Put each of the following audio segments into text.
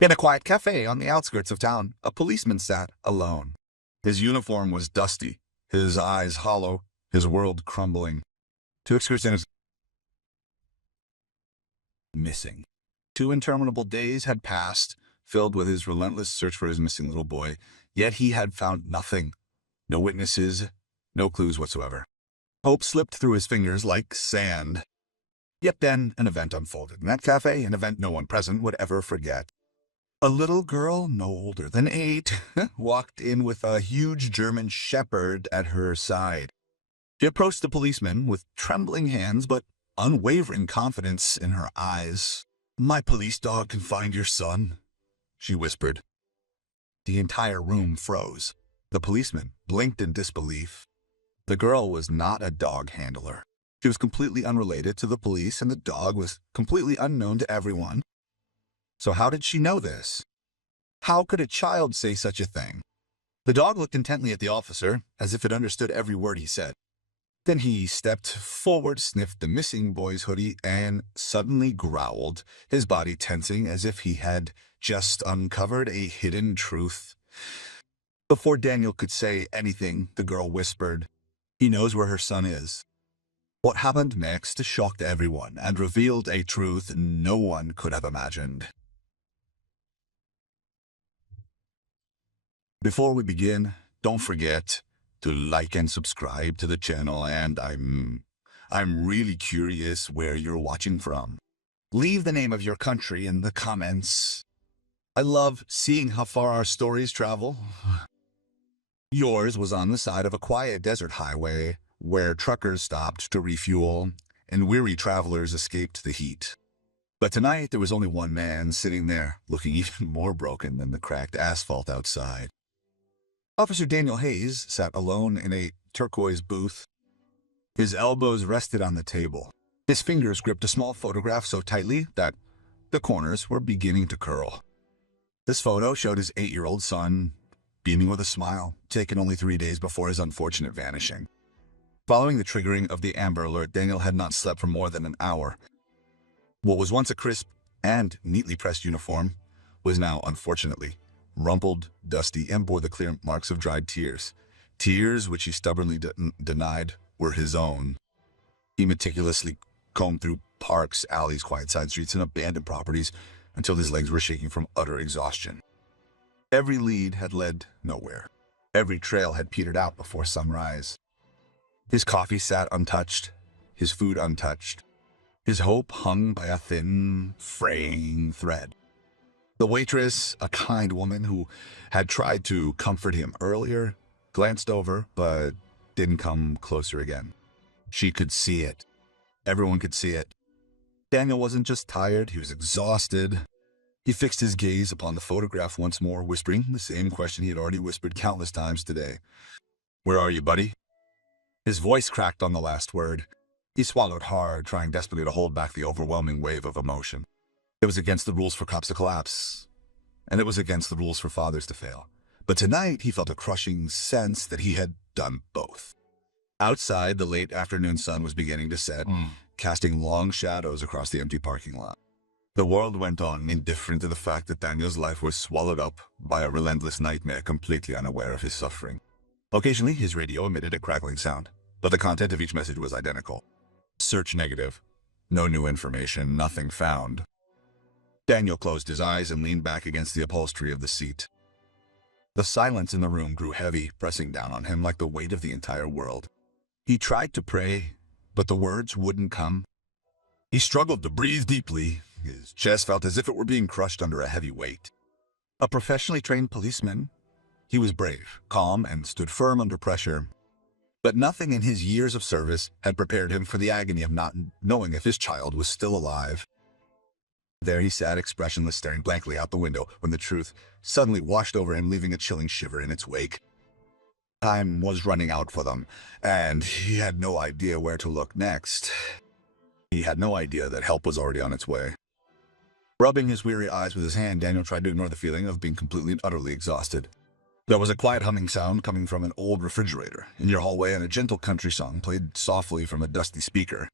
In a quiet cafe on the outskirts of town, a policeman sat alone. His uniform was dusty, his eyes hollow, his world crumbling. 2 excursionists missing. 2 interminable days had passed, filled with his relentless search for his missing little boy, yet he had found nothing. No witnesses, no clues whatsoever. Hope slipped through his fingers like sand. Yet then an event unfolded in that cafe, an event no one present would ever forget. A little girl, no older than 8, walked in with a huge German shepherd at her side. She approached the policeman with trembling hands but unwavering confidence in her eyes. "My police dog can find your son," she whispered. The entire room froze. The policeman blinked in disbelief. The girl was not a dog handler. She was completely unrelated to the police, and the dog was completely unknown to everyone. So how did she know this? How could a child say such a thing? The dog looked intently at the officer, as if it understood every word he said. Then he stepped forward, sniffed the missing boy's hoodie, and suddenly growled, his body tensing as if he had just uncovered a hidden truth. Before Daniel could say anything, the girl whispered, "He knows where her son is." What happened next shocked everyone and revealed a truth no one could have imagined. Before we begin, don't forget to like and subscribe to the channel, and I'm really curious where you're watching from. Leave the name of your country in the comments. I love seeing how far our stories travel. Yours was on the side of a quiet desert highway where truckers stopped to refuel and weary travelers escaped the heat. But tonight there was only one man sitting there, looking even more broken than the cracked asphalt outside. Officer Daniel Hayes sat alone in a turquoise booth. His elbows rested on the table. His fingers gripped a small photograph so tightly that the corners were beginning to curl. This photo showed his 8-year-old son, beaming with a smile, taken only 3 days before his unfortunate vanishing. Following the triggering of the Amber Alert, Daniel had not slept for more than an hour. What was once a crisp and neatly pressed uniform was now, unfortunately, rumpled, dusty, and bore the clear marks of dried tears. Tears which he stubbornly denied were his own. He meticulously combed through parks, alleys, quiet side streets, and abandoned properties until his legs were shaking from utter exhaustion. Every lead had led nowhere. Every trail had petered out before sunrise. His coffee sat untouched, his food untouched. His hope hung by a thin, fraying thread. The waitress, a kind woman who had tried to comfort him earlier, glanced over but didn't come closer again. She could see it. Everyone could see it. Daniel wasn't just tired, he was exhausted. He fixed his gaze upon the photograph once more, whispering the same question he had already whispered countless times today. "Where are you, buddy?" His voice cracked on the last word. He swallowed hard, trying desperately to hold back the overwhelming wave of emotion. It was against the rules for cops to collapse, and it was against the rules for fathers to fail. But tonight he felt a crushing sense that he had done both. Outside, the late afternoon sun was beginning to set, casting long shadows across the empty parking lot. The world went on, indifferent to the fact that Daniel's life was swallowed up by a relentless nightmare, completely unaware of his suffering. Occasionally, his radio emitted a crackling sound, but the content of each message was identical. Search negative. No new information, nothing found. Daniel closed his eyes and leaned back against the upholstery of the seat. The silence in the room grew heavy, pressing down on him like the weight of the entire world. He tried to pray, but the words wouldn't come. He struggled to breathe deeply. His chest felt as if it were being crushed under a heavy weight. A professionally trained policeman, he was brave, calm, and stood firm under pressure. But nothing in his years of service had prepared him for the agony of not knowing if his child was still alive. There he sat, expressionless, staring blankly out the window, when the truth suddenly washed over him, leaving a chilling shiver in its wake. Time was running out for them, and he had no idea where to look next. He had no idea that help was already on its way. Rubbing his weary eyes with his hand, Daniel tried to ignore the feeling of being completely and utterly exhausted. There was a quiet humming sound coming from an old refrigerator in your hallway, and a gentle country song played softly from a dusty speaker.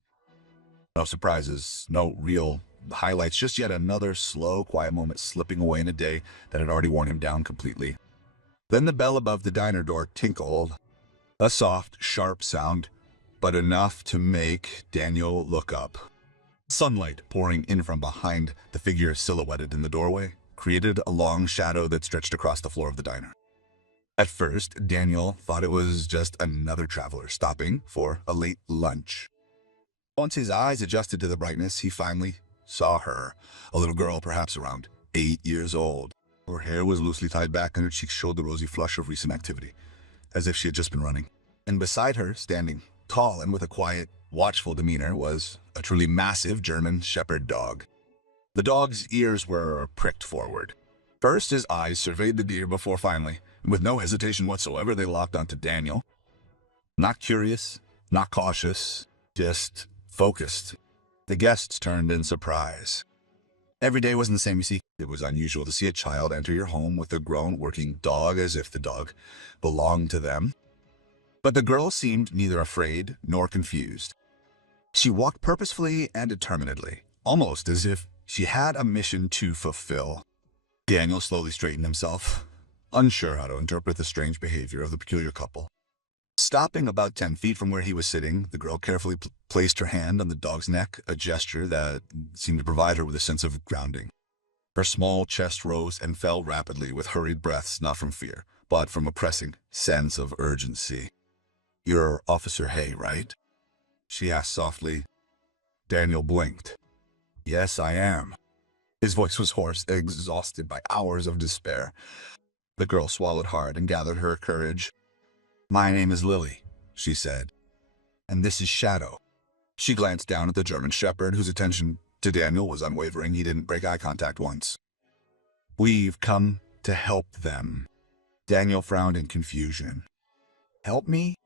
No surprises, no real highlights just yet another slow, quiet moment slipping away in a day that had already worn him down completely. Then the bell above the diner door tinkled, a soft, sharp sound, but enough to make Daniel look up. Sunlight pouring in from behind the figure silhouetted in the doorway created a long shadow that stretched across the floor of the diner. At first, Daniel thought it was just another traveler stopping for a late lunch. Once his eyes adjusted to the brightness, he finally saw her, a little girl perhaps around 8 years old. Her hair was loosely tied back and her cheeks showed the rosy flush of recent activity, as if she had just been running. And beside her, standing tall and with a quiet, watchful demeanor, was a truly massive German shepherd dog. The dog's ears were pricked forward. First, his eyes surveyed the deer before finally, with no hesitation whatsoever, they locked onto Daniel. Not curious, not cautious, just focused. The guests turned in surprise. Every day wasn't the same, you see. It was unusual to see a child enter your home with a grown working dog as if the dog belonged to them. But the girl seemed neither afraid nor confused. She walked purposefully and determinedly, almost as if she had a mission to fulfill. Daniel slowly straightened himself, unsure how to interpret the strange behavior of the peculiar couple. Stopping about 10 feet from where he was sitting, the girl carefully placed her hand on the dog's neck, a gesture that seemed to provide her with a sense of grounding. Her small chest rose and fell rapidly with hurried breaths, not from fear, but from a pressing sense of urgency. "You're Officer Hay, right?" she asked softly. Daniel blinked. "Yes, I am." His voice was hoarse, exhausted by hours of despair. The girl swallowed hard and gathered her courage. "My name is Lily," she said, "and this is Shadow." She glanced down at the German shepherd, whose attention to Daniel was unwavering. He didn't break eye contact once. "We've come to help them." Daniel frowned in confusion. "Help me?"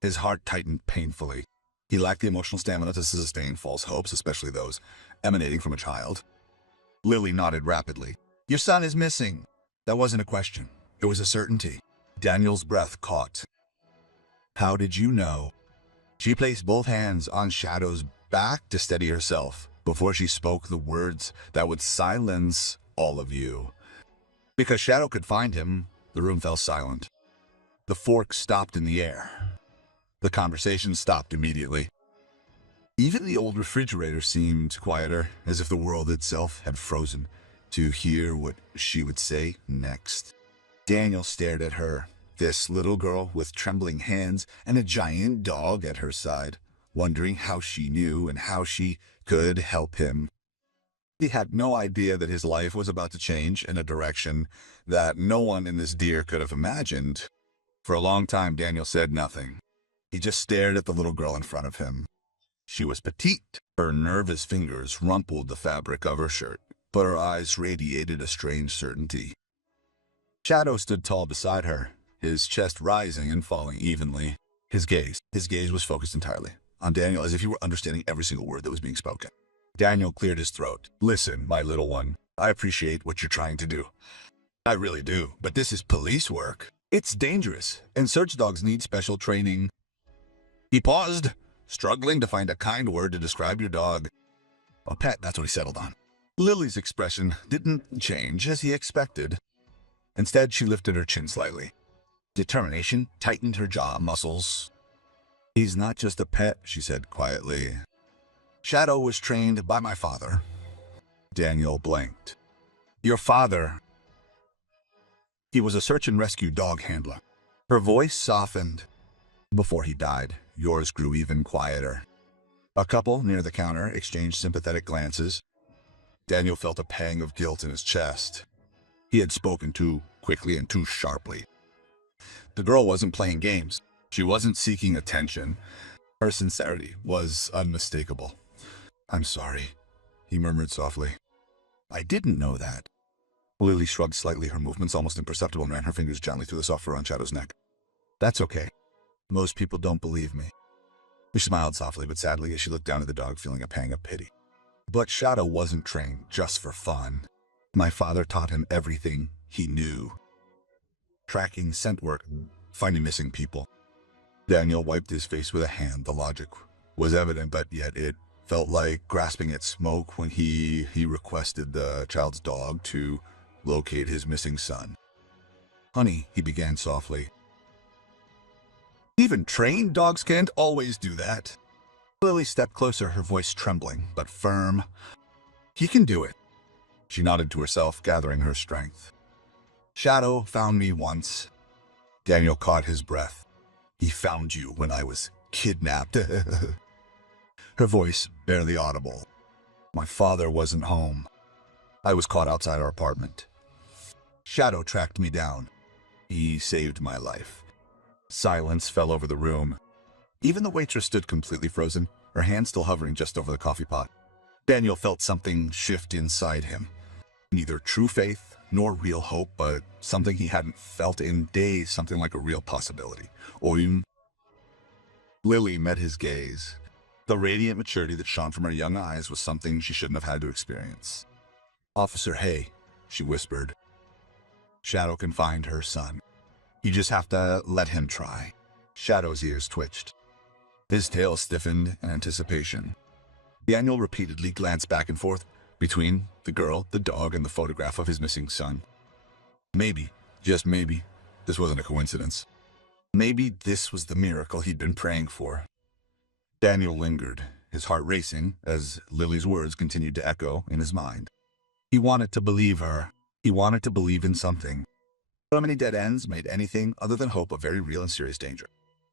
His heart tightened painfully. He lacked the emotional stamina to sustain false hopes, especially those emanating from a child. Lily nodded rapidly. "Your son is missing." That wasn't a question. It was a certainty. Daniel's breath caught. "How did you know?" She placed both hands on Shadow's back to steady herself before she spoke the words that would silence all of you. Because Shadow could find him, the room fell silent. The fork stopped in the air. The conversation stopped immediately. Even the old refrigerator seemed quieter, as if the world itself had frozen to hear what she would say next. Daniel stared at her, this little girl with trembling hands and a giant dog at her side, wondering how she knew and how she could help him. He had no idea that his life was about to change in a direction that no one in this deer could have imagined. For a long time, Daniel said nothing. He just stared at the little girl in front of him. She was petite. Her nervous fingers rumpled the fabric of her shirt, but her eyes radiated a strange certainty. Shadow stood tall beside her, his chest rising and falling evenly. His gaze was focused entirely on Daniel, as if he were understanding every single word that was being spoken. Daniel cleared his throat. "Listen, my little one, I appreciate what you're trying to do. I really do, but this is police work. It's dangerous, and search dogs need special training." He paused, struggling to find a kind word to describe your dog. A pet, that's what he settled on. Lily's expression didn't change as he expected. Instead, she lifted her chin slightly. Determination tightened her jaw muscles. "He's not just a pet," she said quietly. "Shadow was trained by my father." Daniel blinked. "Your father?" "He was a search and rescue dog handler." Her voice softened. "Before he died, yours grew even quieter." A couple near the counter exchanged sympathetic glances. Daniel felt a pang of guilt in his chest. He had spoken too quickly and too sharply. The girl wasn't playing games. She wasn't seeking attention. Her sincerity was unmistakable. "I'm sorry," he murmured softly. "I didn't know that." Lily shrugged slightly, her movements almost imperceptible, and ran her fingers gently through the soft fur on Shadow's neck. "That's okay. Most people don't believe me." She smiled softly but sadly as she looked down at the dog, feeling a pang of pity. But Shadow wasn't trained just for fun. My father taught him everything he knew. Tracking, scent work, finding missing people. Daniel wiped his face with a hand. The logic was evident, but yet it felt like grasping at smoke when he requested the child's dog to locate his missing son. "Honey," he began softly. "Even trained dogs can't always do that." Lily stepped closer, her voice trembling, but firm. "He can do it." She nodded to herself, gathering her strength. "Shadow found me once." Daniel caught his breath. "He found you when I was kidnapped." Her voice barely audible. "My father wasn't home. I was caught outside our apartment. Shadow tracked me down. He saved my life." Silence fell over the room. Even the waitress stood completely frozen, her hand still hovering just over the coffee pot. Daniel felt something shift inside him. Neither true faith nor real hope, but something he hadn't felt in days, something like a real possibility. Lily met his gaze. The radiant maturity that shone from her young eyes was something she shouldn't have had to experience. "Officer Hay," she whispered. "Shadow can find her son. You just have to let him try." Shadow's ears twitched. His tail stiffened in anticipation. Daniel repeatedly glanced back and forth between the girl, the dog, and the photograph of his missing son. Maybe, just maybe, this wasn't a coincidence. Maybe this was the miracle he'd been praying for. Daniel lingered, his heart racing as Lily's words continued to echo in his mind. He wanted to believe her. He wanted to believe in something. So many dead ends made anything other than hope a very real and serious danger.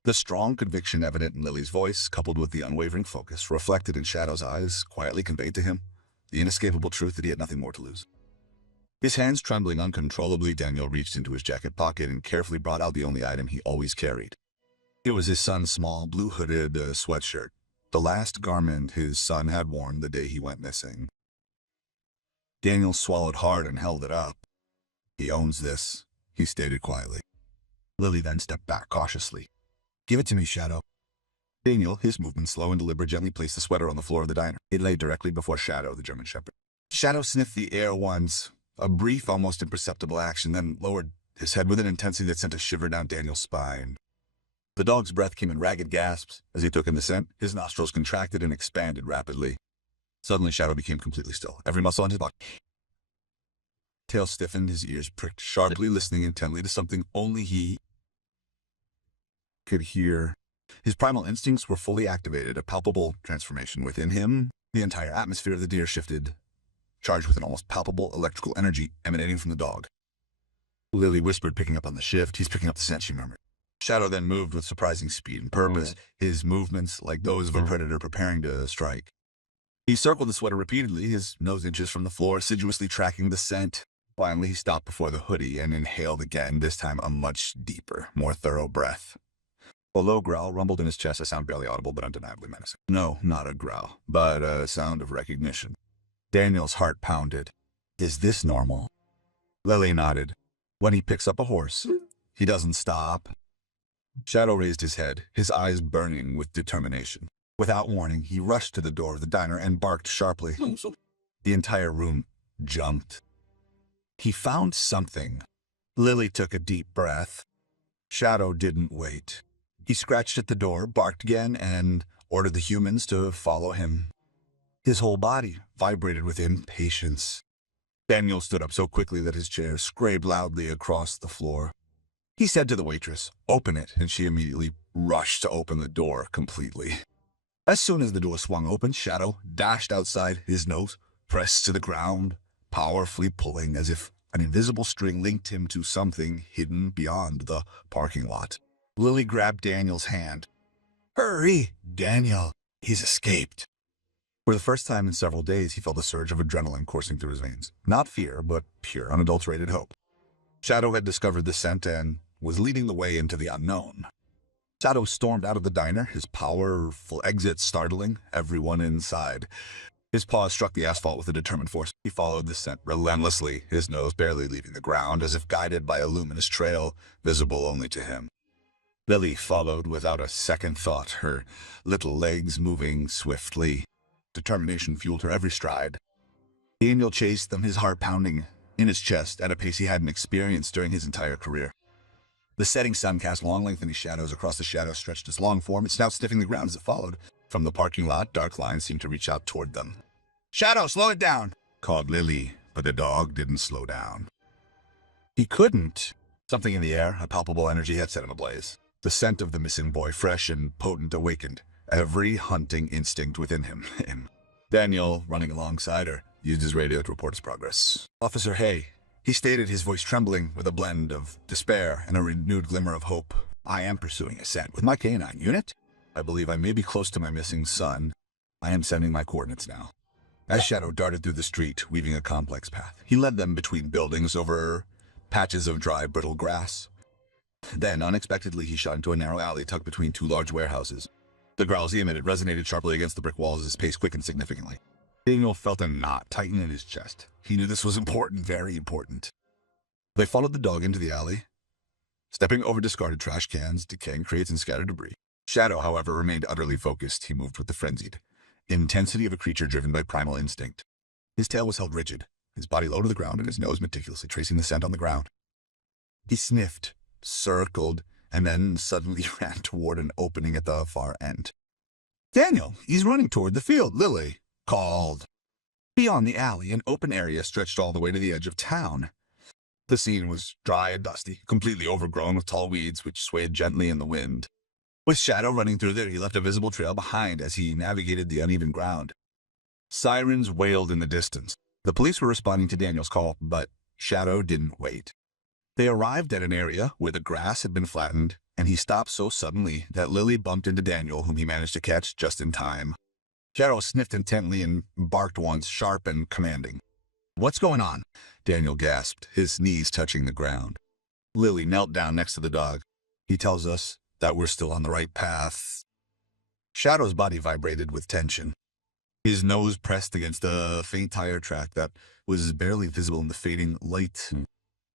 The strong conviction evident in Lily's voice, coupled with the unwavering focus reflected in Shadow's eyes, quietly conveyed to him the inescapable truth that he had nothing more to lose. His hands trembling uncontrollably, Daniel reached into his jacket pocket and carefully brought out the only item he always carried. It was his son's small, blue-hooded sweatshirt, the last garment his son had worn the day he went missing. Daniel swallowed hard and held it up. "He owns this," he stated quietly. Lily then stepped back cautiously. "Give it to me, Shadow." Daniel, his movement slow and deliberate, gently placed the sweater on the floor of the diner. It lay directly before Shadow, the German Shepherd. Shadow sniffed the air once, a brief, almost imperceptible action, then lowered his head with an intensity that sent a shiver down Daniel's spine. The dog's breath came in ragged gasps as he took in the scent. His nostrils contracted and expanded rapidly. Suddenly, Shadow became completely still, every muscle in his body. Tail stiffened, his ears pricked sharply, listening intently to something only he could hear. His primal instincts were fully activated, a palpable transformation within him. The entire atmosphere of the deer shifted, charged with an almost palpable electrical energy emanating from the dog. Lily whispered, picking up on the shift. "He's picking up the scent," she murmured. Shadow then moved with surprising speed and purpose, his movements like those of a predator preparing to strike. He circled the sweater repeatedly, his nose inches from the floor, assiduously tracking the scent. Finally, he stopped before the hoodie and inhaled again, this time a much deeper, more thorough breath. A low growl rumbled in his chest, a sound barely audible but undeniably menacing. No, not a growl, but a sound of recognition. Daniel's heart pounded. Is this normal? Lily nodded. When he picks up a horse, he doesn't stop. Shadow raised his head, his eyes burning with determination. Without warning, he rushed to the door of the diner and barked sharply. The entire room jumped. He found something. Lily took a deep breath. Shadow didn't wait. He scratched at the door, barked again, and ordered the humans to follow him. His whole body vibrated with impatience. Daniel stood up so quickly that his chair scraped loudly across the floor. He said to the waitress, "Open it," and she immediately rushed to open the door completely. As soon as the door swung open, Shadow dashed outside, his nose pressed to the ground, powerfully pulling as if an invisible string linked him to something hidden beyond the parking lot. Lily grabbed Daniel's hand. "Hurry, Daniel, he's escaped." For the first time in several days, he felt a surge of adrenaline coursing through his veins. Not fear, but pure, unadulterated hope. Shadow had discovered the scent and was leading the way into the unknown. Shadow stormed out of the diner, his powerful exit startling everyone inside. His paws struck the asphalt with a determined force. He followed the scent relentlessly, his nose barely leaving the ground, as if guided by a luminous trail visible only to him. Lily followed without a second thought, her little legs moving swiftly. Determination fueled her every stride. Daniel chased them, his heart pounding in his chest at a pace he hadn't experienced during his entire career. The setting sun cast long, lengthening shadows across the shadow, stretched its long form, its snout sniffing the ground as it followed. From the parking lot, dark lines seemed to reach out toward them. "Shadow, slow it down!" called Lily, but the dog didn't slow down. He couldn't. Something in the air, a palpable energy, had set him ablaze. The scent of the missing boy, fresh and potent, awakened every hunting instinct within him. Daniel, running alongside her, used his radio to report his progress. "Officer Hay," he stated, his voice trembling with a blend of despair and a renewed glimmer of hope. "I am pursuing a scent with my canine unit. I believe I may be close to my missing son. I am sending my coordinates now." As Shadow darted through the street, weaving a complex path, he led them between buildings, over patches of dry, brittle grass. Then, unexpectedly, he shot into a narrow alley tucked between two large warehouses. The growls he emitted resonated sharply against the brick walls as his pace quickened significantly. Daniel felt a knot tighten in his chest. He knew this was important, very important. They followed the dog into the alley, stepping over discarded trash cans, decaying crates, and scattered debris. Shadow, however, remained utterly focused. He moved with the frenzied intensity of a creature driven by primal instinct. His tail was held rigid, his body low to the ground, and his nose meticulously tracing the scent on the ground. He sniffed, circled, and then suddenly ran toward an opening at the far end. "Daniel, he's running toward the field," Lily called. Beyond the alley, an open area stretched all the way to the edge of town. The scene was dry and dusty, completely overgrown with tall weeds which swayed gently in the wind. With Shadow running through there, he left a visible trail behind as he navigated the uneven ground. Sirens wailed in the distance. The police were responding to Daniel's call, but Shadow didn't wait. They arrived at an area where the grass had been flattened, and he stopped so suddenly that Lily bumped into Daniel, whom he managed to catch just in time. Shadow sniffed intently and barked once, sharp and commanding. "What's going on?" Daniel gasped, his knees touching the ground. Lily knelt down next to the dog. "He tells us that we're still on the right path." Shadow's body vibrated with tension. His nose pressed against a faint tire track that was barely visible in the fading light.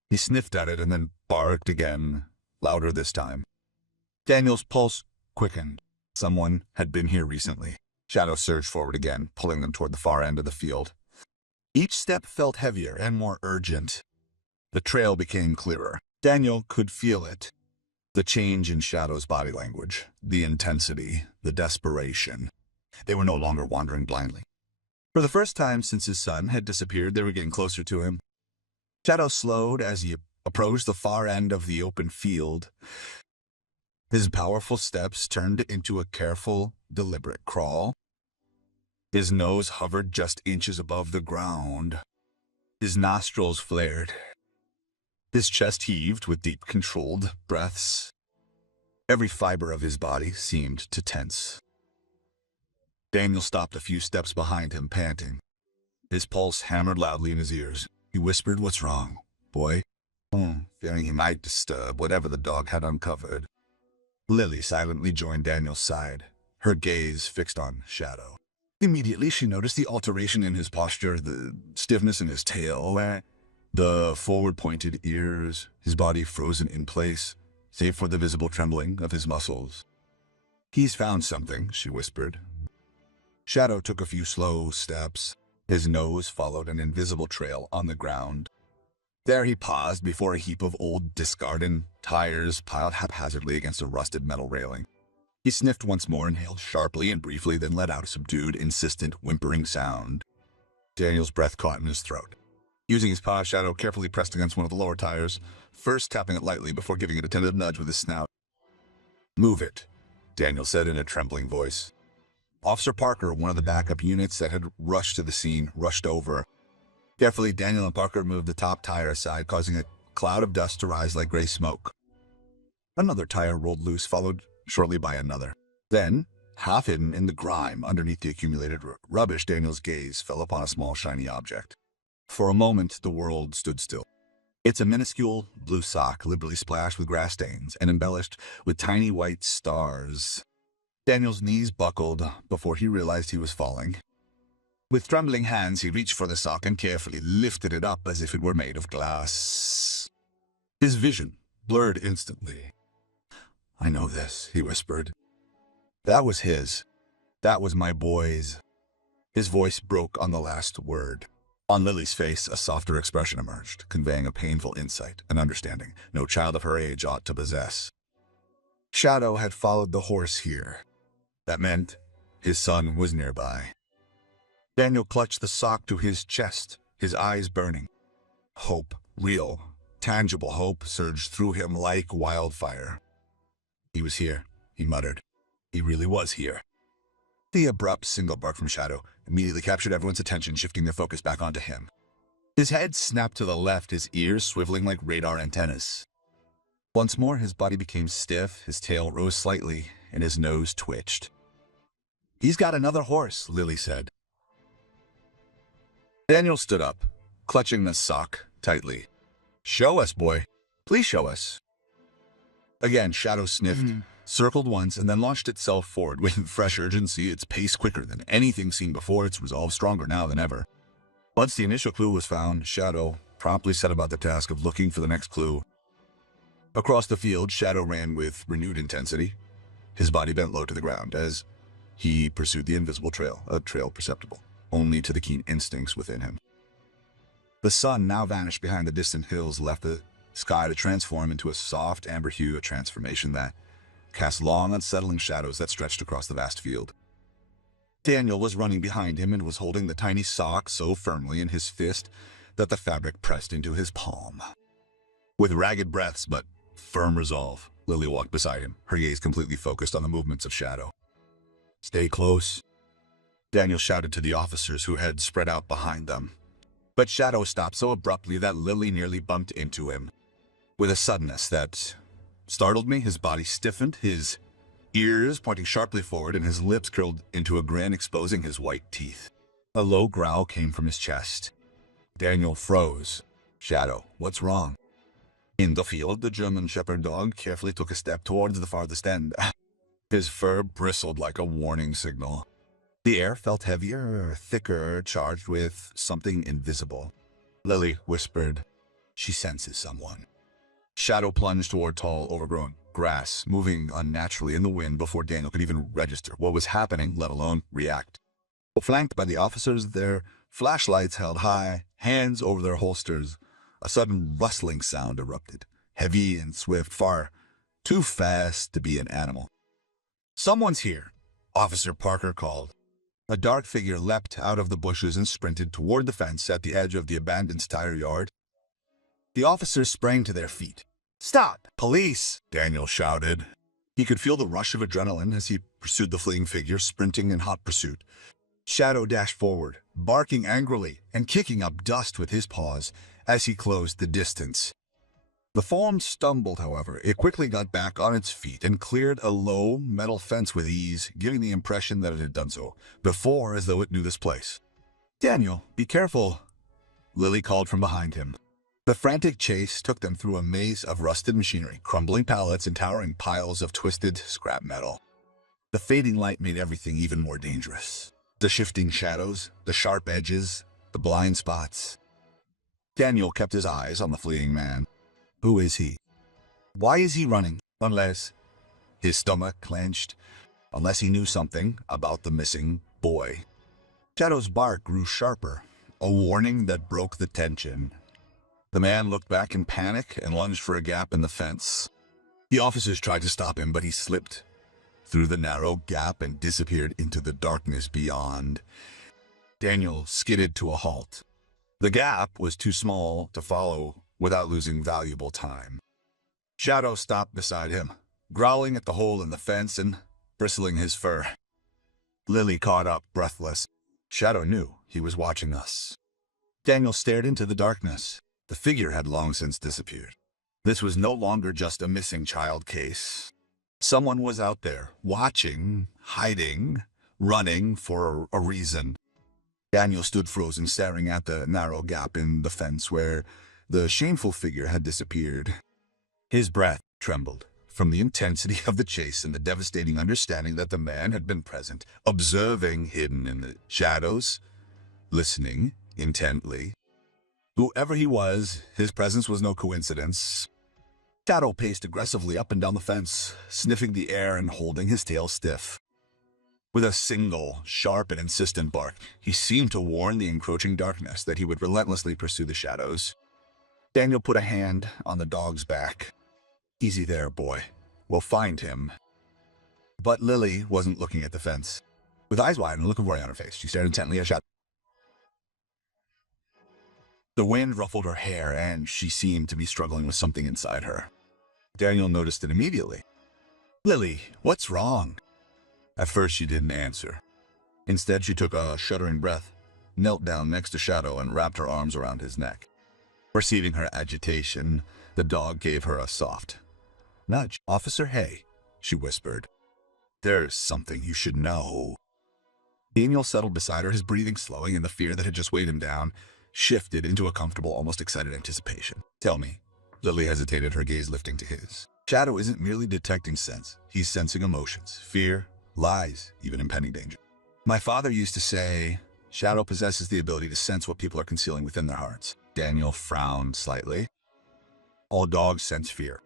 He sniffed at it and then barked again, louder this time. Daniel's pulse quickened. Someone had been here recently. Shadow surged forward again, pulling them toward the far end of the field. Each step felt heavier and more urgent. The trail became clearer. Daniel could feel it. The change in Shadow's body language, the intensity, the desperation. They were no longer wandering blindly. For the first time since his son had disappeared, they were getting closer to him. Shadow slowed as he approached the far end of the open field. His powerful steps turned into a careful, deliberate crawl. His nose hovered just inches above the ground. His nostrils flared. His chest heaved with deep, controlled breaths. Every fiber of his body seemed to tense. Daniel stopped a few steps behind him, panting. His pulse hammered loudly in his ears. He whispered, "What's wrong, boy?" Fearing he might disturb whatever the dog had uncovered. Lily silently joined Daniel's side, her gaze fixed on Shadow. Immediately she noticed the alteration in his posture, the stiffness in his tail, the forward-pointed ears, his body frozen in place, save for the visible trembling of his muscles. "He's found something," she whispered. Shadow took a few slow steps. His nose followed an invisible trail on the ground. There he paused before a heap of old discarded tires piled haphazardly against a rusted metal railing. He sniffed once more, inhaled sharply and briefly, then let out a subdued, insistent, whimpering sound. Daniel's breath caught in his throat. Using his paw, Shadow carefully pressed against one of the lower tires, first tapping it lightly before giving it a tentative nudge with his snout. "Move it," Daniel said in a trembling voice. Officer Parker, one of the backup units that had rushed to the scene, rushed over. Carefully, Daniel and Parker moved the top tire aside, causing a cloud of dust to rise like gray smoke. Another tire rolled loose, followed shortly by another. Then, half hidden in the grime underneath the accumulated rubbish, Daniel's gaze fell upon a small shiny object. For a moment, the world stood still. It's a minuscule blue sock, liberally splashed with grass stains and embellished with tiny white stars. Daniel's knees buckled before he realized he was falling. With trembling hands, he reached for the sock and carefully lifted it up as if it were made of glass. His vision blurred instantly. "I know this," he whispered. "That was his. That was my boy's." His voice broke on the last word. On Lily's face, a softer expression emerged, conveying a painful insight, an understanding no child of her age ought to possess. Shadow had followed the horse here. That meant His son was nearby. Daniel clutched the sock to his chest, his eyes burning. Hope, real, tangible hope, surged through him like wildfire. He was here, he muttered. He really was here. The abrupt single bark from Shadow immediately captured everyone's attention, shifting their focus back onto him. His head snapped to the left, his ears swiveling like radar antennas. Once more, his body became stiff, his tail rose slightly, and his nose twitched. "He's got another horse," Lily said. Daniel stood up, clutching the sock tightly. "Show us, boy. Please show us." Again, Shadow sniffed, circled once, and then launched itself forward with fresh urgency, its pace quicker than anything seen before, its resolve stronger now than ever. Once the initial clue was found, Shadow promptly set about the task of looking for the next clue. Across the field, Shadow ran with renewed intensity, his body bent low to the ground as he pursued the invisible trail, a trail perceptible only to the keen instincts within him. The sun now vanished behind the distant hills, left the sky to transform into a soft amber hue, a transformation that cast long, unsettling shadows that stretched across the vast field. Daniel was running behind him and was holding the tiny sock so firmly in his fist that the fabric pressed into his palm. With ragged breaths but firm resolve, Lily walked beside him, her gaze completely focused on the movements of Shadow. "Stay close," Daniel shouted to the officers who had spread out behind them. But Shadow stopped so abruptly that Lily nearly bumped into him. With a suddenness that startled me, his body stiffened, his ears pointing sharply forward and his lips curled into a grin, exposing his white teeth. A low growl came from his chest. Daniel froze. "Shadow, what's wrong?" In the field, the German shepherd dog carefully took a step towards the farthest end. His fur bristled like a warning signal. The air felt heavier, thicker, charged with something invisible. Lily whispered, "She senses someone." Shadow plunged toward tall, overgrown grass, moving unnaturally in the wind before Daniel could even register what was happening, let alone react. Flanked by the officers, their flashlights held high, hands over their holsters, a sudden rustling sound erupted, heavy and swift, far too fast to be an animal. "Someone's here," Officer Parker called. A dark figure leapt out of the bushes and sprinted toward the fence at the edge of the abandoned tire yard. The officers sprang to their feet. "Stop! Police!" Daniel shouted. He could feel the rush of adrenaline as he pursued the fleeing figure, sprinting in hot pursuit. Shadow dashed forward, barking angrily and kicking up dust with his paws as he closed the distance. The form stumbled, however. It quickly got back on its feet and cleared a low metal fence with ease, giving the impression that it had done so before, as though it knew this place. "Daniel, be careful," Lily called from behind him. The frantic chase took them through a maze of rusted machinery, crumbling pallets, and towering piles of twisted scrap metal. The fading light made everything even more dangerous. The shifting shadows, the sharp edges, the blind spots. Daniel kept his eyes on the fleeing man. Who is he? Why is he running? Unless... His stomach clenched. Unless he knew something about the missing boy. Shadow's bark grew sharper, a warning that broke the tension. The man looked back in panic and lunged for a gap in the fence. The officers tried to stop him, but he slipped through the narrow gap and disappeared into the darkness beyond. Daniel skidded to a halt. The gap was too small to follow without losing valuable time. Shadow stopped beside him, growling at the hole in the fence and bristling his fur. Lily caught up, breathless. Shadow knew he was watching us. Daniel stared into the darkness. The figure had long since disappeared. This was no longer just a missing child case. Someone was out there, watching, hiding, running for a reason. Daniel stood frozen, staring at the narrow gap in the fence where the shameful figure had disappeared. His breath trembled from the intensity of the chase and the devastating understanding that the man had been present, observing, hidden in the shadows, listening intently. Whoever he was, his presence was no coincidence. Shadow paced aggressively up and down the fence, sniffing the air and holding his tail stiff. With a single, sharp and insistent bark, he seemed to warn the encroaching darkness that he would relentlessly pursue the shadows. Daniel put a hand on the dog's back. "Easy there, boy. We'll find him." But Lily wasn't looking at the fence. With eyes wide and a look of worry on her face, she stared intently at Shadow. The wind ruffled her hair, and she seemed to be struggling with something inside her. Daniel noticed it immediately. "Lily, what's wrong?" At first, she didn't answer. Instead, she took a shuddering breath, knelt down next to Shadow, and wrapped her arms around his neck. Perceiving her agitation, the dog gave her a soft nudge. "Officer Hay," she whispered. "There's something you should know." Daniel settled beside her, his breathing slowing, and the fear that had just weighed him down shifted into a comfortable, almost excited anticipation. "Tell me." Lily hesitated, her gaze lifting to his. Shadow isn't merely detecting sense. He's sensing emotions, fear, lies, even impending danger. "My father used to say, Shadow possesses the ability to sense what people are concealing within their hearts." Daniel frowned slightly. "All dogs sense fear."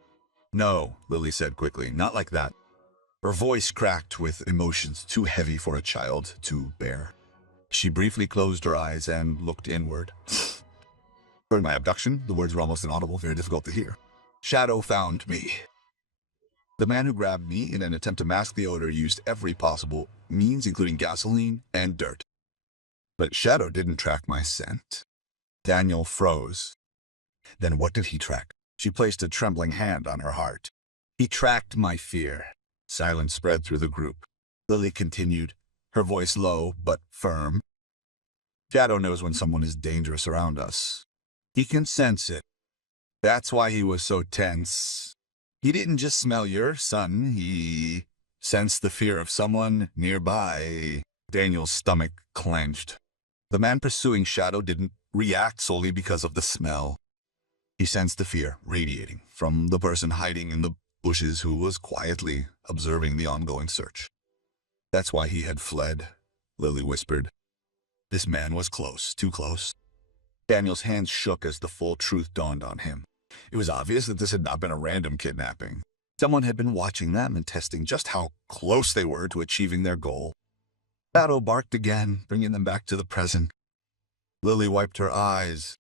"No," Lily said quickly, "not like that." Her voice cracked with emotions too heavy for a child to bear. She briefly closed her eyes and looked inward. "During my abduction," the words were almost inaudible, very difficult to hear, "Shadow found me. The man who grabbed me in an attempt to mask the odor used every possible means, including gasoline and dirt. But Shadow didn't track my scent." Daniel froze. "Then what did he track?" She placed a trembling hand on her heart. "He tracked my fear." Silence spread through the group. Lily continued, her voice low but firm. "Shadow knows when someone is dangerous around us. He can sense it. That's why he was so tense. He didn't just smell your son, he sensed the fear of someone nearby." Daniel's stomach clenched. The man pursuing Shadow didn't react solely because of the smell. He sensed the fear radiating from the person hiding in the bushes who was quietly observing the ongoing search. "That's why he had fled," Lily whispered. "This man was close, too close." Daniel's hands shook as the full truth dawned on him. It was obvious that this had not been a random kidnapping. Someone had been watching them and testing just how close they were to achieving their goal. Shadow barked again, bringing them back to the present. Lily wiped her eyes.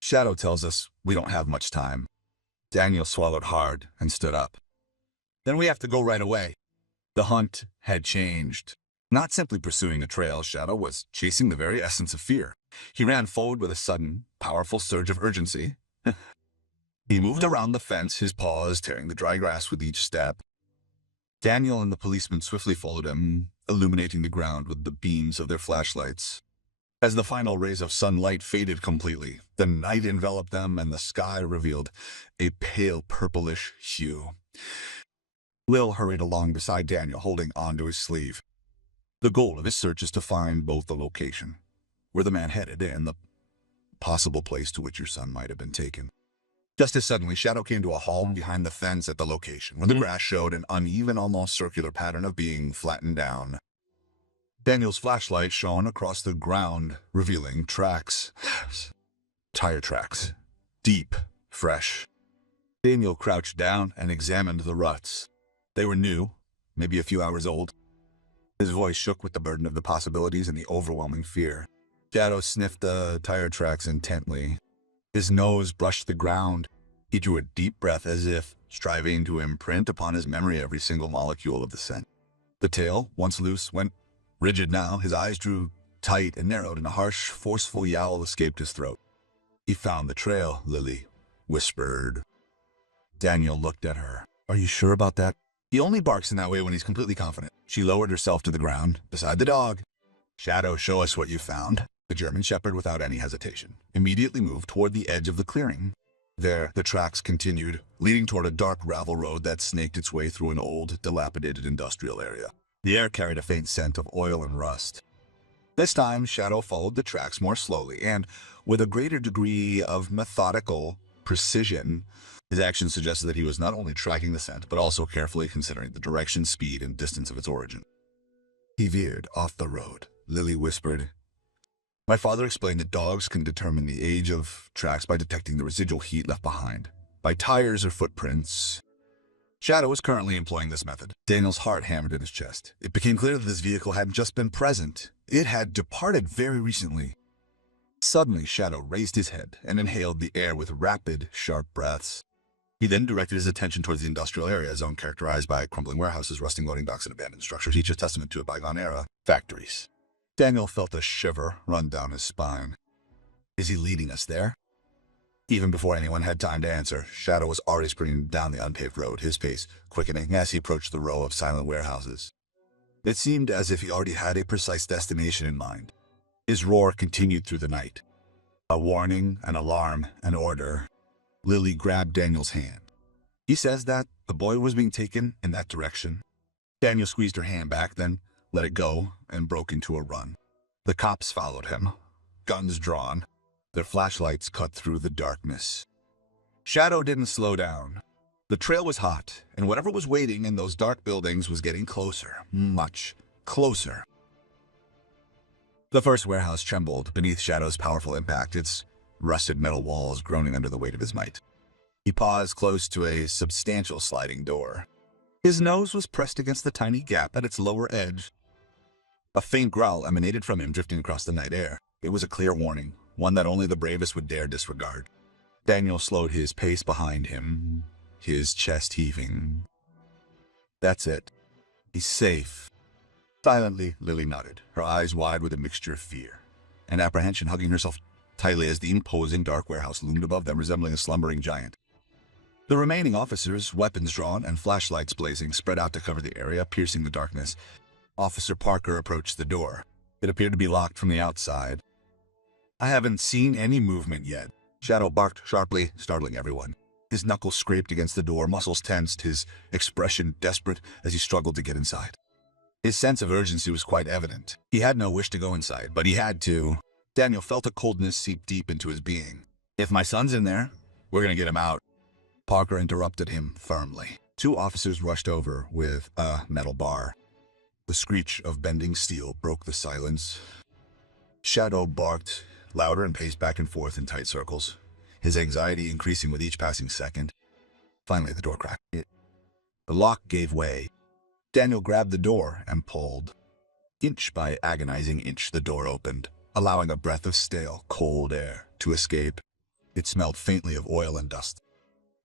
"Shadow tells us we don't have much time." Daniel swallowed hard and stood up. "Then we have to go right away." The hunt had changed. Not simply pursuing a trail, Shadow was chasing the very essence of fear. He ran forward with a sudden, powerful surge of urgency. He moved around the fence, his paws tearing the dry grass with each step. Daniel and the policeman swiftly followed him, illuminating the ground with the beams of their flashlights. As the final rays of sunlight faded completely, the night enveloped them and the sky revealed a pale purplish hue. Lil hurried along beside Daniel, holding onto his sleeve. "The goal of his search is to find both the location, where the man headed, and the possible place to which your son might have been taken." Just as suddenly, Shadow came to a halt behind the fence at the location, where the grass showed an uneven, almost circular pattern of being flattened down. Daniel's flashlight shone across the ground, revealing tracks. Tire tracks. Deep, fresh. Daniel crouched down and examined the ruts. They were new, maybe a few hours old. His voice shook with the burden of the possibilities and the overwhelming fear. Shadow sniffed the tire tracks intently. His nose brushed the ground. He drew a deep breath as if striving to imprint upon his memory every single molecule of the scent. The tail, once loose, went rigid now. His eyes drew tight and narrowed, and a harsh, forceful yowl escaped his throat. "He found the trail," Lily whispered. Daniel looked at her. "Are you sure about that?" "He only barks in that way when he's completely confident." She lowered herself to the ground, beside the dog. "Shadow, show us what you found." The German shepherd, without any hesitation, immediately moved toward the edge of the clearing. There, the tracks continued, leading toward a dark gravel road that snaked its way through an old, dilapidated industrial area. The air carried a faint scent of oil and rust. This time, Shadow followed the tracks more slowly and with a greater degree of methodical precision. His actions suggested that he was not only tracking the scent, but also carefully considering the direction, speed, and distance of its origin. "He veered off the road," Lily whispered. "My father explained that dogs can determine the age of tracks by detecting the residual heat left behind, by tires or footprints." Shadow was currently employing this method. Daniel's heart hammered in his chest. It became clear that this vehicle hadn't just been present. It had departed very recently. Suddenly, Shadow raised his head and inhaled the air with rapid, sharp breaths. He then directed his attention towards the industrial area, a zone characterized by crumbling warehouses, rusting loading docks, and abandoned structures, each a testament to a bygone era. factories. Daniel felt a shiver run down his spine. Is he leading us there? Even before anyone had time to answer, Shadow was already sprinting down the unpaved road, his pace quickening as he approached the row of silent warehouses. It seemed as if he already had a precise destination in mind. His roar continued through the night. A warning, an alarm, an order. Lily grabbed Daniel's hand. He says that the boy was being taken in that direction. Daniel squeezed her hand back, then let it go and broke into a run. The cops followed him, guns drawn. Their flashlights cut through the darkness. Shadow didn't slow down. The trail was hot, and whatever was waiting in those dark buildings was getting closer, much closer. The first warehouse trembled beneath Shadow's powerful impact, its rusted metal walls groaning under the weight of his might. He paused close to a substantial sliding door. His nose was pressed against the tiny gap at its lower edge. A faint growl emanated from him, drifting across the night air. It was a clear warning, one that only the bravest would dare disregard. Daniel slowed his pace behind him, his chest heaving. That's it. He's safe. Silently, Lily nodded, her eyes wide with a mixture of fear and apprehension, hugging herself tightly as the imposing dark warehouse loomed above them, resembling a slumbering giant. The remaining officers, weapons drawn and flashlights blazing, spread out to cover the area, piercing the darkness. Officer Parker approached the door. It appeared to be locked from the outside. I haven't seen any movement yet. Shadow barked sharply, startling everyone. His knuckles scraped against the door, muscles tensed, his expression desperate as he struggled to get inside. His sense of urgency was quite evident. He had no wish to go inside, but he had to. Daniel felt a coldness seep deep into his being. If my son's in there, we're gonna get him out. Parker interrupted him firmly. Two officers rushed over with a metal bar. The screech of bending steel broke the silence. Shadow barked louder and paced back and forth in tight circles, his anxiety increasing with each passing second. Finally, the door cracked. The lock gave way. Daniel grabbed the door and pulled. Inch by agonizing inch, the door opened, allowing a breath of stale, cold air to escape. It smelled faintly of oil and dust.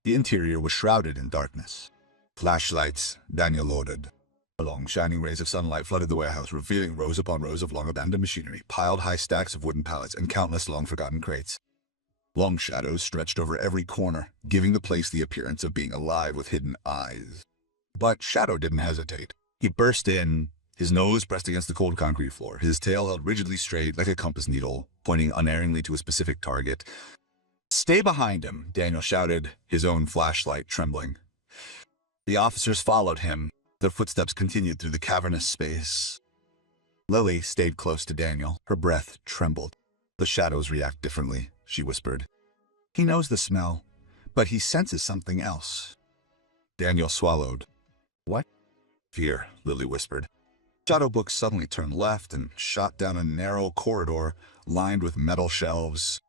The interior was shrouded in darkness. Flashlights, Daniel ordered. Long, shining rays of sunlight flooded the warehouse, revealing rows upon rows of long-abandoned machinery, piled high stacks of wooden pallets, and countless long-forgotten crates. Long shadows stretched over every corner, giving the place the appearance of being alive with hidden eyes. But Shadow didn't hesitate. He burst in, his nose pressed against the cold concrete floor, his tail held rigidly straight like a compass needle, pointing unerringly to a specific target. "Stay behind him," Daniel shouted, his own flashlight trembling. The officers followed him. Their footsteps continued through the cavernous space. Lily stayed close to Daniel. Her breath trembled. "The shadows react differently," she whispered. "He knows the smell, but he senses something else." Daniel swallowed. "What?" "Fear," Lily whispered. Shadowbook suddenly turned left and shot down a narrow corridor lined with metal shelves.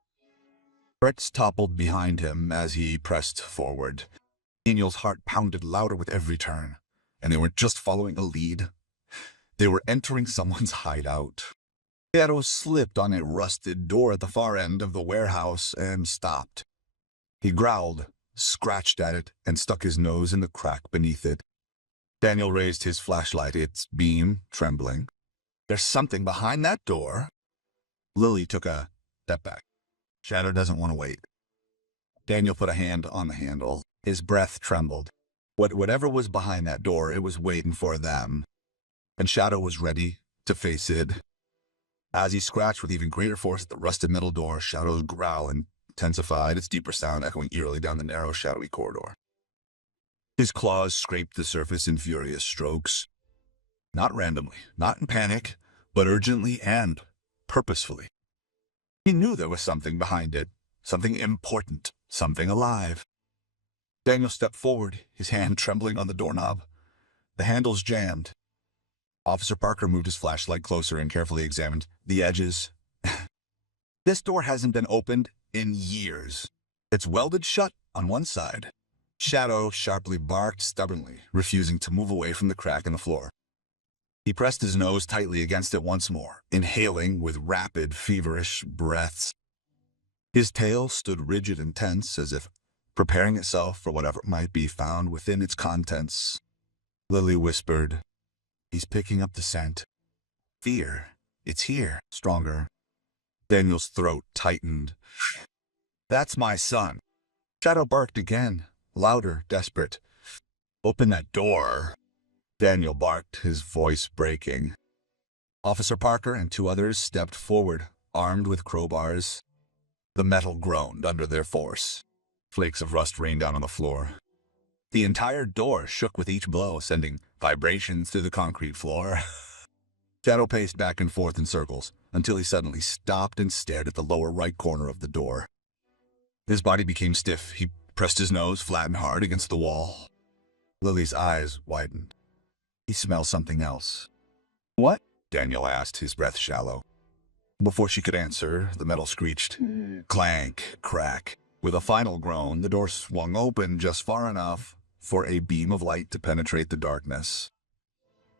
Brits toppled behind him as he pressed forward. Daniel's heart pounded louder with every turn. And they weren't just following a lead. They were entering someone's hideout. Shadow slipped on a rusted door at the far end of the warehouse and stopped. He growled, scratched at it, and stuck his nose in the crack beneath it. Daniel raised his flashlight, its beam trembling. "There's something behind that door." Lily took a step back. "Shadow doesn't want to wait." Daniel put a hand on the handle. His breath trembled. Whatever was behind that door, it was waiting for them. And Shadow was ready to face it. As he scratched with even greater force at the rusted metal door, Shadow's growl intensified, its deeper sound echoing eerily down the narrow, shadowy corridor. His claws scraped the surface in furious strokes. Not randomly, not in panic, but urgently and purposefully. He knew there was something behind it, something important, something alive. Daniel stepped forward, his hand trembling on the doorknob. The handles jammed. Officer Parker moved his flashlight closer and carefully examined the edges. This door hasn't been opened in years. It's welded shut on one side. Shadow sharply barked stubbornly, refusing to move away from the crack in the floor. He pressed his nose tightly against it once more, inhaling with rapid, feverish breaths. His tail stood rigid and tense, as if preparing itself for whatever might be found within its contents. Lily whispered, "He's picking up the scent." Fear. It's here. Stronger. Daniel's throat tightened. That's my son. Shadow barked again, louder, desperate. Open that door. Daniel barked, his voice breaking. Officer Parker and two others stepped forward, armed with crowbars. The metal groaned under their force. Flakes of rust rained down on the floor. The entire door shook with each blow, sending vibrations through the concrete floor. Shadow paced back and forth in circles, until he suddenly stopped and stared at the lower right corner of the door. His body became stiff. He pressed his nose flat and hard against the wall. Lily's eyes widened. He smelled something else. What? Daniel asked, his breath shallow. Before she could answer, the metal screeched. Clank, crack. With a final groan, the door swung open just far enough for a beam of light to penetrate the darkness.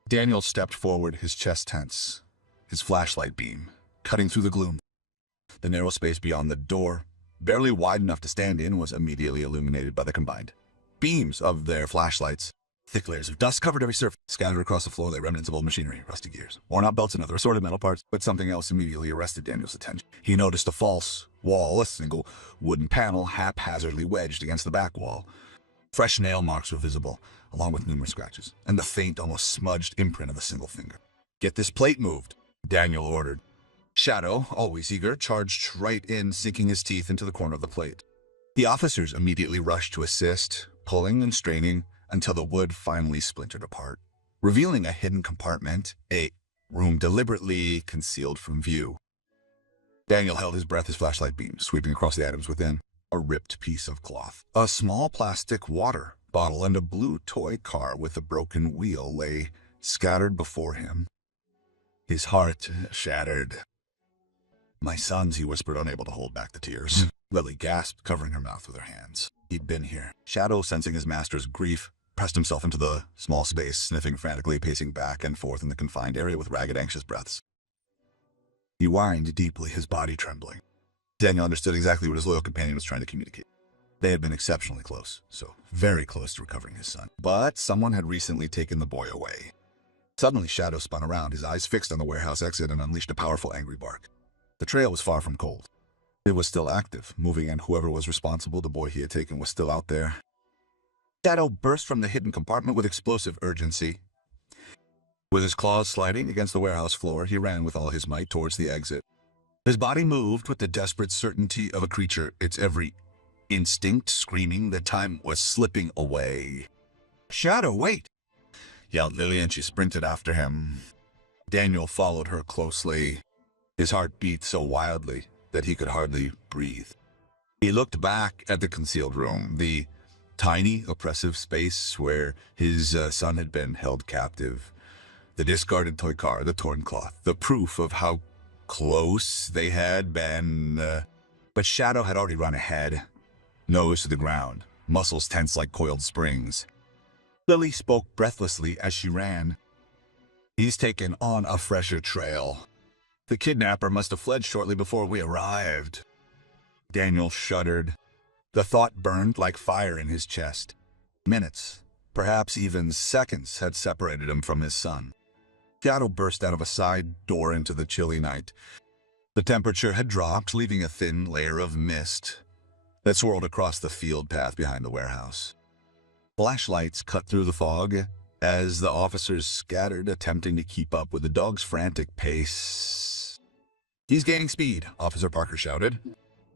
Daniel stepped forward, his chest tense, his flashlight beam cutting through the gloom. The narrow space beyond the door, barely wide enough to stand in, was immediately illuminated by the combined beams of their flashlights. Thick layers of dust covered every surface. Scattered across the floor lay remnants of old machinery, rusty gears, worn-out belts, and other assorted metal parts. But something else immediately arrested Daniel's attention. He noticed a false wall, a single wooden panel haphazardly wedged against the back wall. Fresh nail marks were visible, along with numerous scratches, and the faint, almost smudged imprint of a single finger. Get this plate moved, Daniel ordered. Shadow, always eager, charged right in, sinking his teeth into the corner of the plate. The officers immediately rushed to assist, pulling and straining, until the wood finally splintered apart, revealing a hidden compartment, a room deliberately concealed from view. Daniel held his breath, his flashlight beam sweeping across the atoms within. A ripped piece of cloth, a small plastic water bottle, and a blue toy car with a broken wheel lay scattered before him. His heart shattered. My sons, he whispered, unable to hold back the tears. Lily gasped, covering her mouth with her hands. He'd been here. Shadow, sensing his master's grief, pressed himself into the small space, sniffing frantically, pacing back and forth in the confined area with ragged, anxious breaths. He whined deeply, his body trembling. Daniel understood exactly what his loyal companion was trying to communicate. They had been exceptionally close, so very close to recovering his son. But someone had recently taken the boy away. Suddenly, Shadow spun around, his eyes fixed on the warehouse exit, and unleashed a powerful, angry bark. The trail was far from cold. It was still active, moving, and whoever was responsible, the boy he had taken, was still out there. Shadow burst from the hidden compartment with explosive urgency. With his claws sliding against the warehouse floor, he ran with all his might towards the exit. His body moved with the desperate certainty of a creature, its every instinct screaming that time was slipping away. Shadow, wait! Yelled Lily, and she sprinted after him. Daniel followed her closely. His heart beat so wildly that he could hardly breathe. He looked back at the concealed room, the tiny, oppressive space where his son had been held captive. The discarded toy car, the torn cloth, the proof of how close they had been. But Shadow had already run ahead, nose to the ground, muscles tense like coiled springs. Lily spoke breathlessly as she ran. He's taken on a fresher trail. The kidnapper must have fled shortly before we arrived. Daniel shuddered. The thought burned like fire in his chest. Minutes, perhaps even seconds, had separated him from his son. Shadow burst out of a side door into the chilly night. The temperature had dropped, leaving a thin layer of mist that swirled across the field path behind the warehouse. Flashlights cut through the fog as the officers scattered, attempting to keep up with the dog's frantic pace. He's gaining speed, Officer Parker shouted.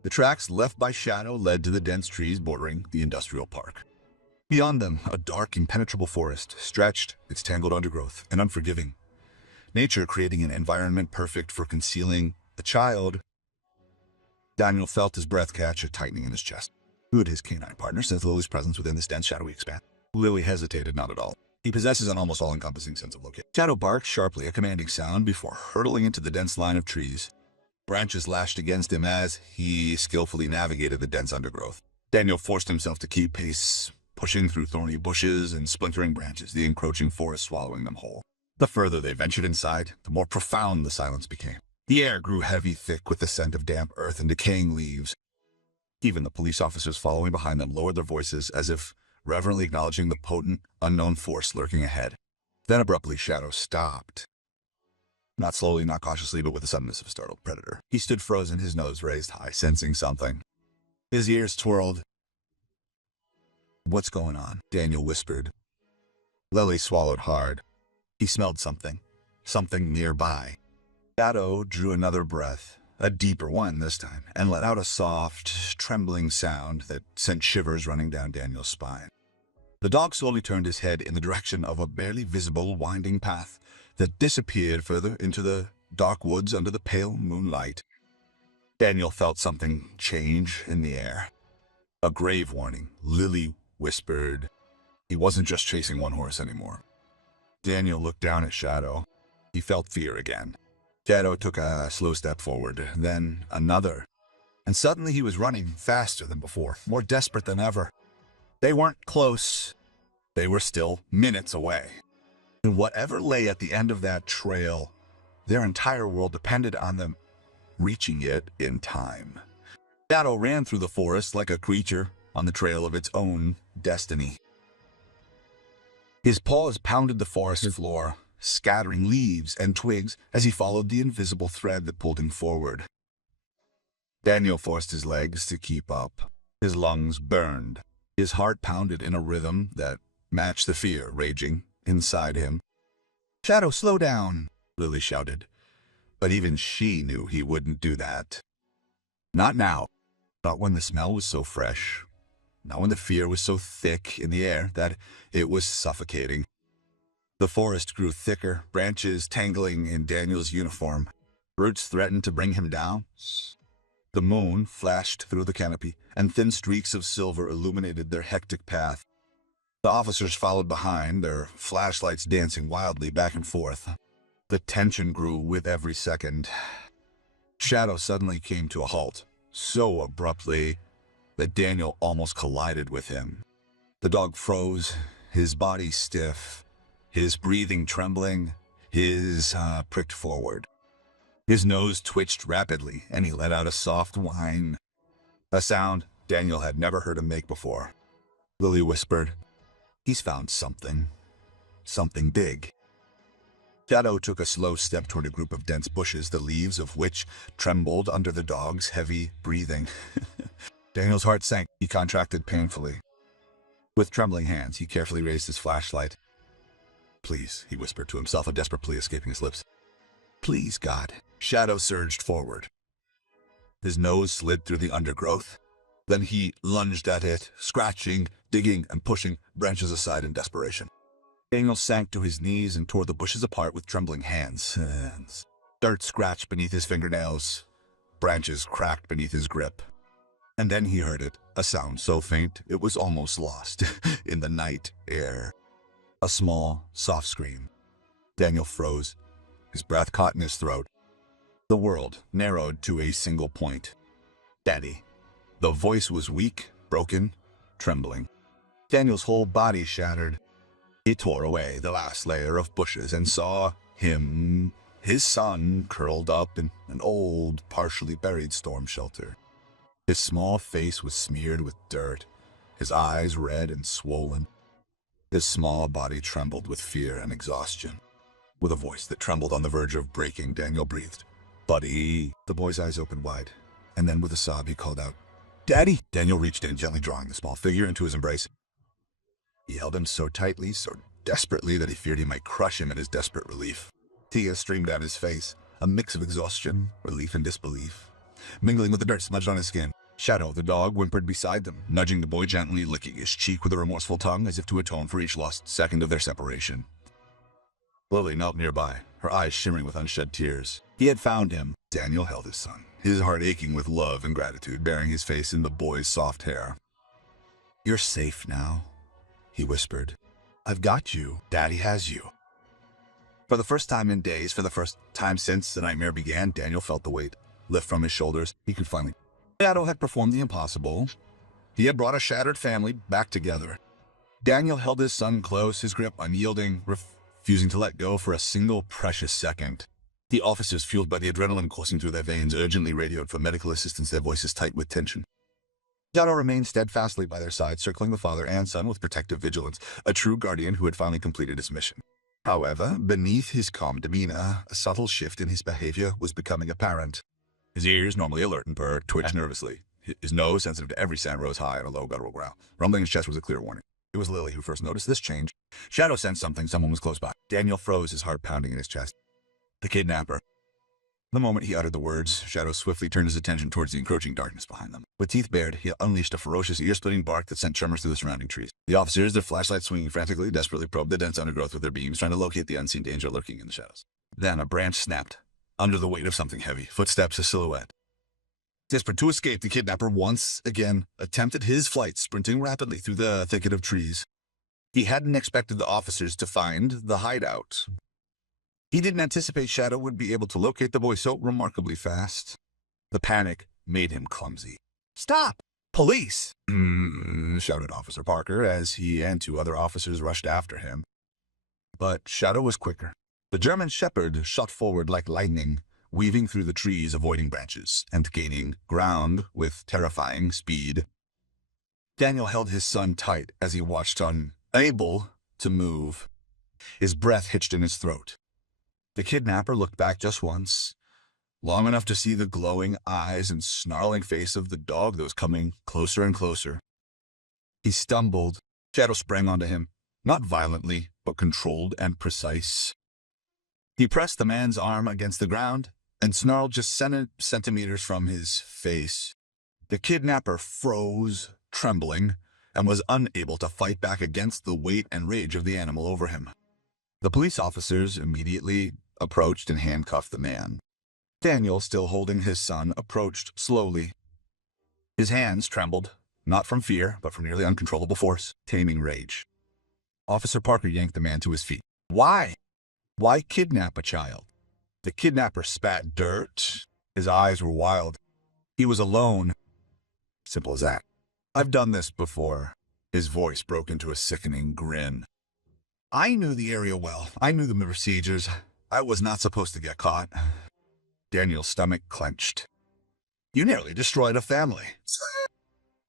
The tracks left by Shadow led to the dense trees bordering the industrial park. Beyond them, a dark, impenetrable forest stretched, its tangled undergrowth, and unforgiving. Nature creating an environment perfect for concealing a child. Daniel felt his breath catch, a tightening in his chest. Who would his canine partner sense Lily's presence within this dense, shadowy expanse? Lily hesitated not at all. He possesses an almost all-encompassing sense of location. Shadow barked sharply, a commanding sound, before hurtling into the dense line of trees. Branches lashed against him as he skillfully navigated the dense undergrowth. Daniel forced himself to keep pace, pushing through thorny bushes and splintering branches, the encroaching forest swallowing them whole. The further they ventured inside, the more profound the silence became. The air grew heavy, thick with the scent of damp earth and decaying leaves. Even the police officers following behind them lowered their voices as if reverently acknowledging the potent, unknown force lurking ahead. Then abruptly, Shadow stopped. Not slowly, not cautiously, but with the suddenness of a startled predator. He stood frozen, his nose raised high, sensing something. His ears twirled. "What's going on?" Daniel whispered. Lily swallowed hard. He smelled something. Something nearby. Shadow drew another breath, a deeper one this time, and let out a soft, trembling sound that sent shivers running down Daniel's spine. The dog slowly turned his head in the direction of a barely visible winding path that disappeared further into the dark woods under the pale moonlight. Daniel felt something change in the air. A grave warning, Lily whispered. He wasn't just chasing one horse anymore. Daniel looked down at Shadow. He felt fear again. Shadow took a slow step forward, then another. And suddenly he was running faster than before, more desperate than ever. They weren't close. They were still minutes away. And whatever lay at the end of that trail, their entire world depended on them reaching it in time. Shadow ran through the forest like a creature on the trail of its own destiny. His paws pounded the forest floor, scattering leaves and twigs as he followed the invisible thread that pulled him forward. Daniel forced his legs to keep up. His lungs burned. His heart pounded in a rhythm that matched the fear raging inside him. "Shadow, slow down," Lily shouted. But even she knew he wouldn't do that. Not now. Not when the smell was so fresh. Not when the fear was so thick in the air that it was suffocating. The forest grew thicker, branches tangling in Daniel's uniform. Roots threatened to bring him down. The moon flashed through the canopy, and thin streaks of silver illuminated their hectic path. The officers followed behind, their flashlights dancing wildly back and forth. The tension grew with every second. Shadow suddenly came to a halt, so abruptly that Daniel almost collided with him. The dog froze, his body stiff, his breathing trembling, his pricked forward. His nose twitched rapidly, and he let out a soft whine, a sound Daniel had never heard him make before. Lily whispered, "He's found something. Something big." Shadow took a slow step toward a group of dense bushes, the leaves of which trembled under the dog's heavy breathing. Daniel's heart sank. He contracted painfully. With trembling hands, he carefully raised his flashlight. "Please," he whispered to himself, a desperate plea escaping his lips. "Please, God." Shadow surged forward. His nose slid through the undergrowth. Then he lunged at it, scratching, digging, and pushing branches aside in desperation. Daniel sank to his knees and tore the bushes apart with trembling hands. Dirt scratched beneath his fingernails. Branches cracked beneath his grip. And then he heard it, a sound so faint it was almost lost in the night air. A small, soft scream. Daniel froze. His breath caught in his throat. The world narrowed to a single point. "Daddy." The voice was weak, broken, trembling. Daniel's whole body shattered. He tore away the last layer of bushes and saw him, his son, curled up in an old, partially buried storm shelter. His small face was smeared with dirt, his eyes red and swollen. His small body trembled with fear and exhaustion. With a voice that trembled on the verge of breaking, Daniel breathed, "Buddy." The boy's eyes opened wide, and then with a sob he called out, "Daddy!" Daniel reached in, gently drawing the small figure into his embrace. He held him so tightly, so desperately, that he feared he might crush him in his desperate relief. Tears streamed down his face, a mix of exhaustion, relief, and disbelief, mingling with the dirt smudged on his skin. Shadow, the dog, whimpered beside them, nudging the boy gently, licking his cheek with a remorseful tongue as if to atone for each lost second of their separation. Lily knelt nearby, her eyes shimmering with unshed tears. He had found him. Daniel held his son, his heart aching with love and gratitude, burying his face in the boy's soft hair. "You're safe now," he whispered. "I've got you. Daddy has you." For the first time in days, for the first time since the nightmare began, Daniel felt the weight lift from his shoulders. He could finally. Shadow had performed the impossible. He had brought a shattered family back together. Daniel held his son close, his grip unyielding, refusing to let go for a single precious second. The officers, fueled by the adrenaline coursing through their veins, urgently radioed for medical assistance, their voices tight with tension. Shadow remained steadfastly by their side, circling the father and son with protective vigilance, a true guardian who had finally completed his mission. However, beneath his calm demeanor, a subtle shift in his behavior was becoming apparent. His ears, normally alert and purred, twitched nervously. His nose, sensitive to every sound, rose high in a low guttural growl. Rumbling in his chest was a clear warning. It was Lily who first noticed this change. Shadow sensed something. Someone was close by. Daniel froze, his heart pounding in his chest. The kidnapper. The moment he uttered the words, Shadow swiftly turned his attention towards the encroaching darkness behind them. With teeth bared, he unleashed a ferocious, ear-splitting bark that sent tremors through the surrounding trees. The officers, their flashlights swinging frantically, desperately probed the dense undergrowth with their beams, trying to locate the unseen danger lurking in the shadows. Then a branch snapped. Under the weight of something heavy, footsteps, a silhouette. Desperate to escape, the kidnapper once again attempted his flight, sprinting rapidly through the thicket of trees. He hadn't expected the officers to find the hideout. He didn't anticipate Shadow would be able to locate the boy so remarkably fast. The panic made him clumsy. "Stop! Police!" shouted Officer Parker as he and two other officers rushed after him. But Shadow was quicker. The German shepherd shot forward like lightning, weaving through the trees, avoiding branches, and gaining ground with terrifying speed. Daniel held his son tight as he watched, unable to move. His breath hitched in his throat. The kidnapper looked back just once, long enough to see the glowing eyes and snarling face of the dog that was coming closer and closer. He stumbled. Shadow sprang onto him, not violently, but controlled and precise. He pressed the man's arm against the ground and snarled just centimeters from his face. The kidnapper froze, trembling, and was unable to fight back against the weight and rage of the animal over him. The police officers immediately approached and handcuffed the man. Daniel, still holding his son, approached slowly. His hands trembled, not from fear, but from nearly uncontrollable force, taming rage. Officer Parker yanked the man to his feet. "Why? Why kidnap a child?" The kidnapper spat dirt. His eyes were wild. He was alone. Simple as that. "I've done this before." His voice broke into a sickening grin. "I knew the area well. I knew the procedures. I was not supposed to get caught." Daniel's stomach clenched. "You nearly destroyed a family."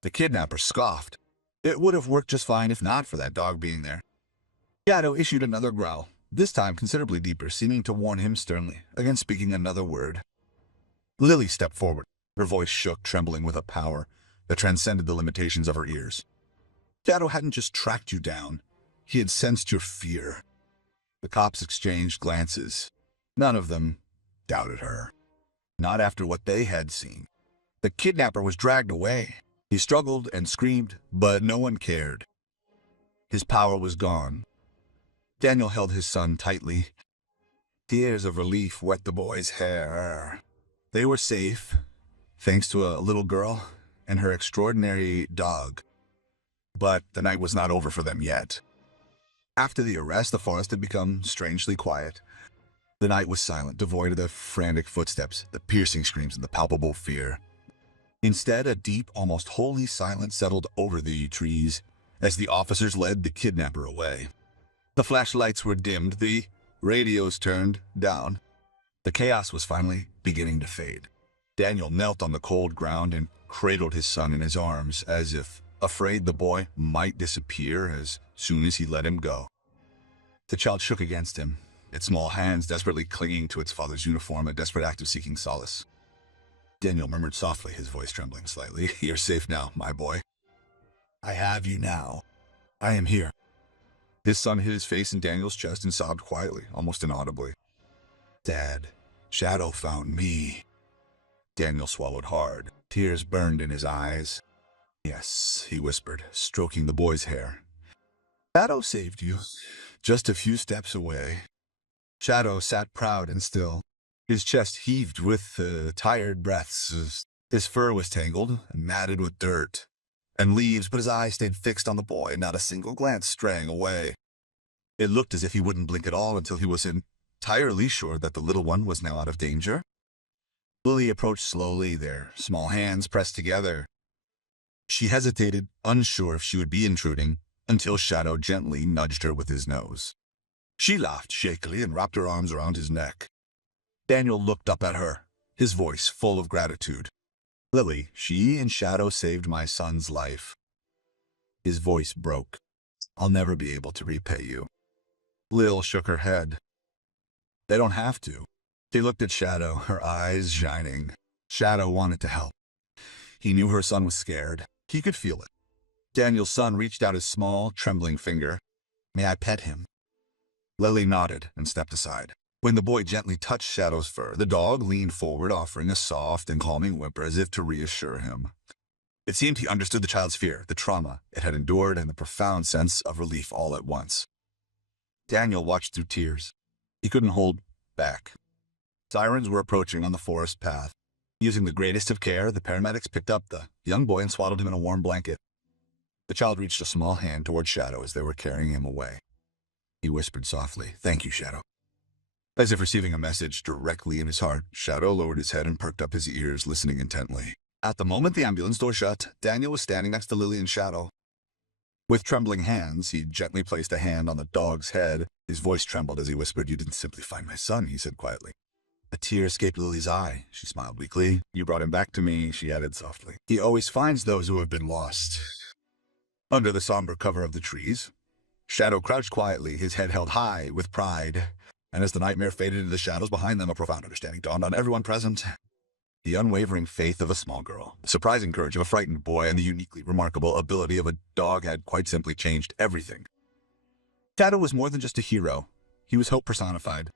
The kidnapper scoffed. "It would have worked just fine if not for that dog being there." Shadow issued another growl, this time considerably deeper, seeming to warn him sternly, against speaking another word. Lily stepped forward. Her voice shook, trembling with a power that transcended the limitations of her ears. "Shadow hadn't just tracked you down. He had sensed your fear." The cops exchanged glances. None of them doubted her. Not after what they had seen. The kidnapper was dragged away. He struggled and screamed, but no one cared. His power was gone. Daniel held his son tightly. Tears of relief wet the boy's hair. They were safe, thanks to a little girl and her extraordinary dog. But the night was not over for them yet. After the arrest, the forest had become strangely quiet. The night was silent, devoid of the frantic footsteps, the piercing screams, and the palpable fear. Instead, a deep, almost holy silence settled over the trees as the officers led the kidnapper away. The flashlights were dimmed, the radios turned down. The chaos was finally beginning to fade. Daniel knelt on the cold ground and cradled his son in his arms, as if afraid the boy might disappear as soon as he let him go. The child shook against him, its small hands desperately clinging to its father's uniform, a desperate act of seeking solace. Daniel murmured softly, his voice trembling slightly, "You're safe now, my boy. I have you now. I am here." His son hid his face in Daniel's chest and sobbed quietly, almost inaudibly. "Dad, Shadow found me." Daniel swallowed hard. Tears burned in his eyes. "Yes," he whispered, stroking the boy's hair. "Shadow saved you, just a few steps away." Shadow sat proud and still. His chest heaved with tired breaths. His fur was tangled and matted with dirt and leaves, but his eyes stayed fixed on the boy, not a single glance straying away. It looked as if he wouldn't blink at all until he was entirely sure that the little one was now out of danger. Lily approached slowly, their small hands pressed together. She hesitated, unsure if she would be intruding, until Shadow gently nudged her with his nose. She laughed shakily and wrapped her arms around his neck. Daniel looked up at her, his voice full of gratitude. "Lily, she and Shadow saved my son's life." His voice broke. "I'll never be able to repay you." Lil shook her head. They don't have to. She looked at Shadow, her eyes shining. Shadow wanted to help. He knew her son was scared. He could feel it. Daniel's son reached out his small, trembling finger. May I pet him? Lily nodded and stepped aside. When the boy gently touched Shadow's fur, the dog leaned forward, offering a soft and calming whimper as if to reassure him. It seemed he understood the child's fear, the trauma it had endured, and the profound sense of relief all at once. Daniel watched through tears. He couldn't hold back. Sirens were approaching on the forest path. Using the greatest of care, the paramedics picked up the young boy and swaddled him in a warm blanket. The child reached a small hand toward Shadow as they were carrying him away. He whispered softly, "Thank you, Shadow." As if receiving a message directly in his heart, Shadow lowered his head and perked up his ears, listening intently. At the moment the ambulance door shut, Daniel was standing next to Lily and Shadow. With trembling hands, he gently placed a hand on the dog's head. His voice trembled as he whispered, "You didn't simply find my son," he said quietly. A tear escaped Lily's eye. She smiled weakly. "You brought him back to me," she added softly. "He always finds those who have been lost." Under the somber cover of the trees, Shadow crouched quietly, his head held high with pride. And as the nightmare faded into the shadows behind them, a profound understanding dawned on everyone present. The unwavering faith of a small girl, the surprising courage of a frightened boy, and the uniquely remarkable ability of a dog had quite simply changed everything. Shadow was more than just a hero. He was hope personified.